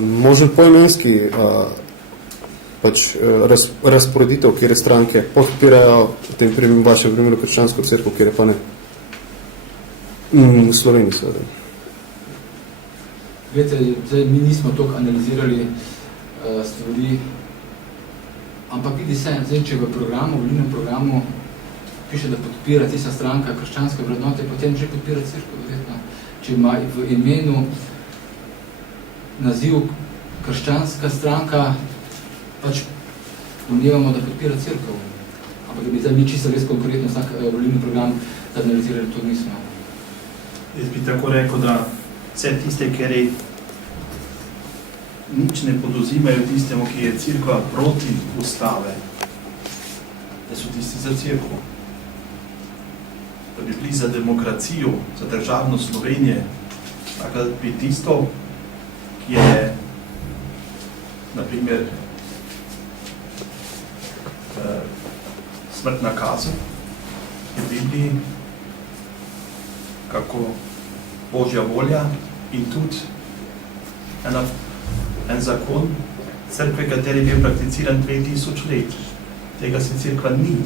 možen poimenski razporeditev, kjer stranke podpirajo v tem vašem primeru krščansko cerkev, kjer je pa ne v Sloveniji seveda. Glede, zdaj mi nismo toliko analizirali stvari, ampak vidi se, zdaj, če v programu, v volilnem programu piše, da podpira tista stranka krščanske vrednote, potem že podpira cerkev, verjetno. Če ima v imenu naziv krščanska stranka, pač domnevamo, da podpira cerkev. Ampak da bi zdaj mi čisto res konkretno vsak volilni program analizirali, to nismo. Jaz bi tako rekel, da vse tiste, kjer nič ne podozimajo tistemu, ki je cerkva proti ustave, da so tisti za cerkvo. Da bi bili za demokracijo, za državno Slovenije, tako da bi tisto, ki je, naprimer, smrtna kazen, je v Bibliji, kako Božja volja in tudi en zakon cerkve, kateri je bil prakticiran 2000 let. Tega se cerkva ni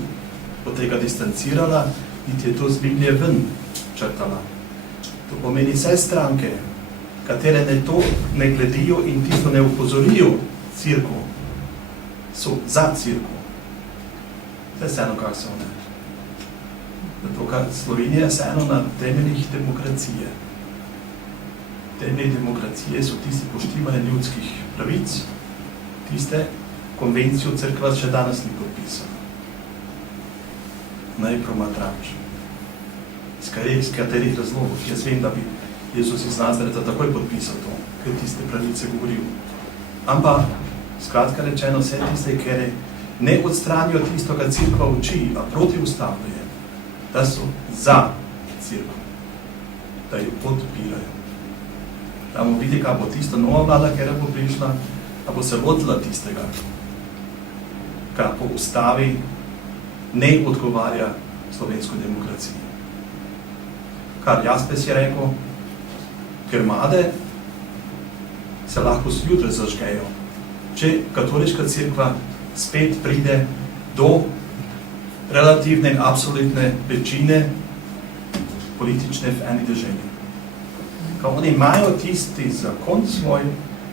od tega distancirala, niti je to z Biblije ven črtala. To pomeni vse stranke, katere ne gledijo in tisto ne upozorijo cerkev, so za cerkev. To je vseeno, kak so one. Zato, kar Slovenija je vseeno na temeljih demokracije. Temelji demokracije so tisti poštivanje ljudskih pravic, tiste konvencijo cerkva še danes ni podpisala. Najpromatrač. Iz katerih razlogov? Jaz vem, da bi Jezus iz Nazareta takoj podpisal to, ker tiste pravice govoril. Ampak, skratka rečeno, vse tiste, ker ne odstranijo tisto, kar cerkva uči, a protiustavno je, da so za cerkev, da jo podpirajo. Da bomo videli, kaj bo tista nova vlada, ker bo prišla, a bo se lotila tistega, kar po ustavi ne odgovarja slovensko demokraciji. Kar Jaspers je rekel, krmade se lahko zjutraj zažgejo, če katoliška cerkva spet pride do relativne in absolutne večine politične v eni državi. Ko oni imajo tisti zakon svoj,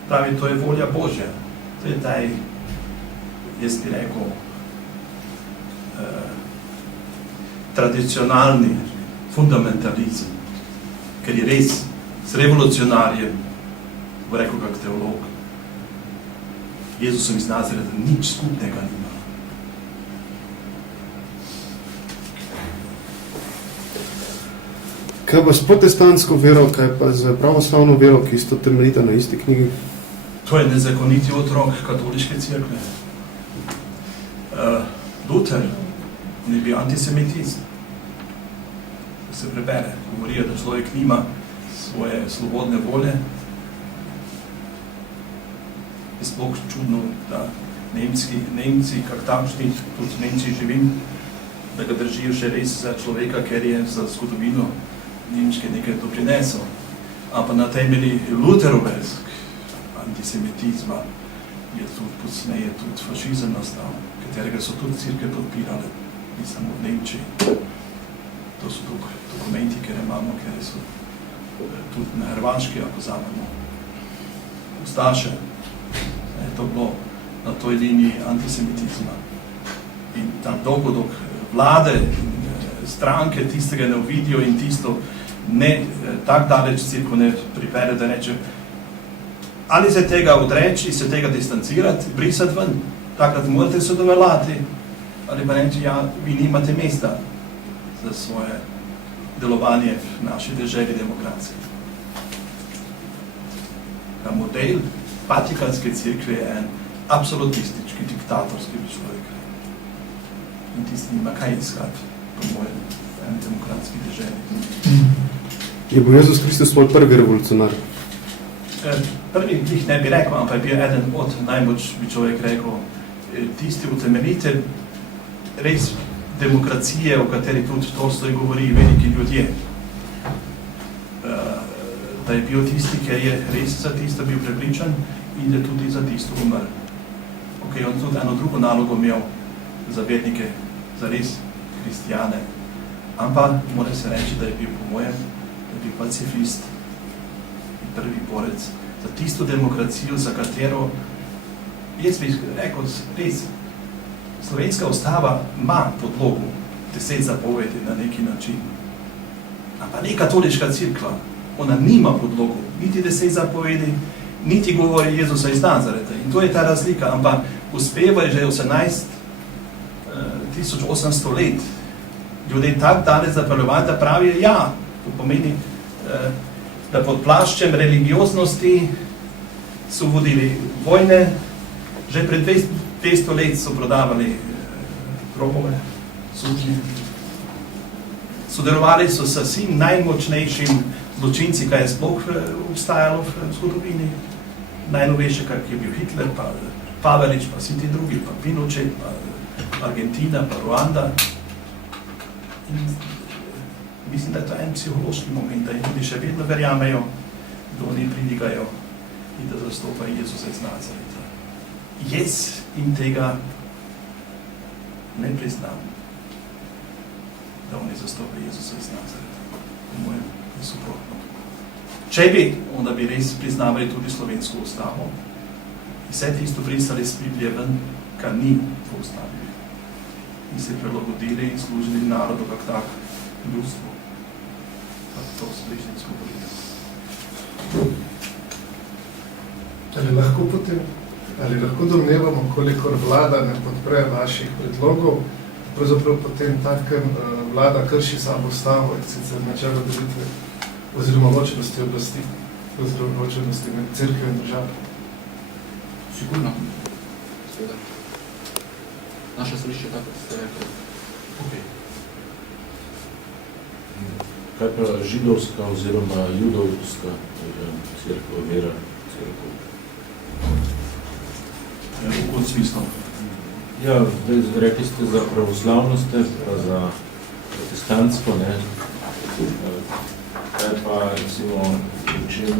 pravi, to je volja Božja. To je taj, jaz bi rekel, tradicionalni fundamentalizem, ker je res s revolucionarjem, bo rekel kak teolog, Jezusom iz Nazareta nič skupnega nima. Kaj pa s protestantsko vero, kaj pa z pravoslavno vero, ki isto temeljita na isti knjigi? To je nezakoniti otrok katoliške cerkve. Luther ne bi antisemitizm. Da se prebere, govorijo, da človek nima svoje slobodne volje. Je sploh čudno, da Nemci, kak takšni, tudi v Nemčiji živim, da ga držijo še res za človeka, ker je za zgodovino Nemčke nekaj doprinesel. Ampak na temelji Lutherove antisemitizma je tudi posneje tudi fašizem nastal, katerega so tudi cerkve podpirale, ni samo v Nemčiji. To so dokumenti, ker imamo, ker so tudi na Hrvaški, ako vzamemo Ustaše. Je to bilo na toj liniji antisemitizma. In tam dolgo, dok vlade in stranke tistega ne uvidijo in tisto ne tak daleč cerkev ne pripere, da reče, ali se tega odreči, se tega distancirati, brisati ven, takrat morate sodelovati, ali pa reči, ja, vi nimate mesta za svoje delovanje v naši državi demokracije. Ta model Vatikanske cerkve je en absolutistički, diktatorski človek. In tisti nima kaj iskati, po mojem, v eni demokratski državi. Je bil Jezus Kristus svoj prvi revolucionar? Prvi jih ne bi rekel, ampak je bil eden od najbolj, bi človek rekel, tisti utemeljitelj res demokracije, o kateri tudi Tolstoj govori, veliki ljudje. da je bil tisti, ker je res za tisto bil prepričan in je tudi za tisto umrl. Ok, on tudi eno drugo nalogo imel za vernike, za res kristijane. Ampak mora se reči, da je bil po mojem, da je bil pacifist in prvi borec za tisto demokracijo, za katero, jaz bi rekel, res, slovenska ustava ima podlogu 10 zapovedi na neki način. Ampak ne katoliška cerkva, ona nima podlogu, niti 10 zapovedi, niti govori Jezusa iz Nazareta. In to je ta razlika, ampak uspeva že 1800 let ljudje tak danes zapeljevati, da pravijo, ja, to pomeni, da pod plaščem religioznosti so vodili vojne, že pred 200 let so prodavali grobove, sužnje. Sodelovali so s vsem najmočnejšim zločinci, kaj je sploh obstajalo v zgodovini. Najnovejše, kak je bil Hitler, pa Pavelić, pa vsi ti drugi, pa Pinochet, pa Argentina, pa Ruanda. In mislim, da je to en psihološki moment, da jim tudi še vedno verjamejo, da oni pridigajo in da zastopajo Jezusa iz Nazareta. Jaz in tega ne priznam, da oni zastopajo Jezusa iz Nazareta. Po mojem je suprotno. Če bi, onda bi res priznavali tudi slovensko ustavo in vse tisto brisali s Biblije ven, kar ni v ustavi. In se prilagodili in služili narodu kak tak ljudstvo. Pa to slišnic govorite. Ali lahko domnevamo, kolikor vlada ne podpre vaših predlogov, pravzaprav potem takem vlada krši samo ustavo in sicer načelo delitve oziroma ločenosti oblasti, oziroma ločenosti med cerkvijo in državo? Sigurno. Seveda. Naša središče, tako ste rekli. Okay. Kaj pa židovska oziroma judovska cerkev, vera cerkev? V kot smislu? Ja, rekli ste za pravoslavnost, pa za protestantsko, ne? Kaj pa, recimo, v čem,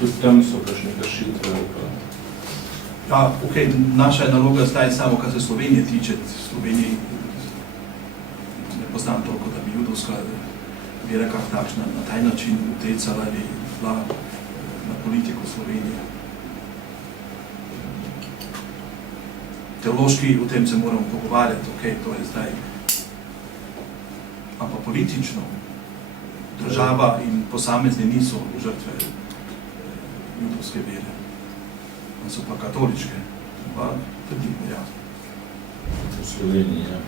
tudi tam so kakšne kršitve? Ja, ok, naša je naloga zdaj samo, kar se Slovenije tiče. Sloveniji ne poznam toliko, da bi judovska vera kak takšna na taj način utecala ali bila na politiko Slovenije. Teološki o tem se moramo pogovarjati, ok, to je zdaj. Ampak politično država in posamezni niso žrtve judovske vere. So pa katoličke, pa tudi, ja. V Sloveniji, ja.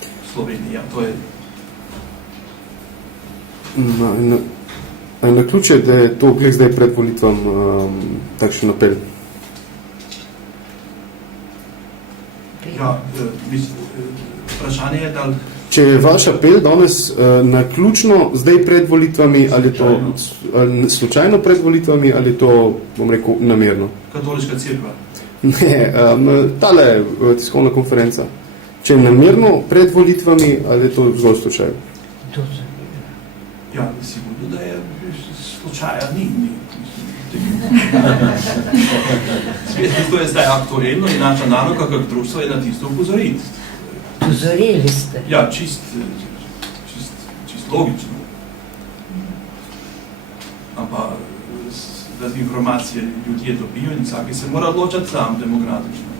V Sloveniji, ja, to je... Na ključe, da je to glih zdaj pred volitvam takšen apel? Ja, vprašanje je, da... Če je vaš apel danes naključno zdaj pred volitvami, ali to slučajno pred volitvami, ali to, bom rekel, namerno? Katoliška cerkva. Ne, tale tiskovna konferenca. Če je namerno pred volitvami, ali je to zelo slučajno? Ja, sigurno, da je slučaja, ni. To je zdaj aktualno in naša naloga kak društvo je na tisto upozoriti. Pozorili ste. Ja, čist logično. Ampak da informacije ljudje dobijo in vsaki se mora odločati sam demokratično.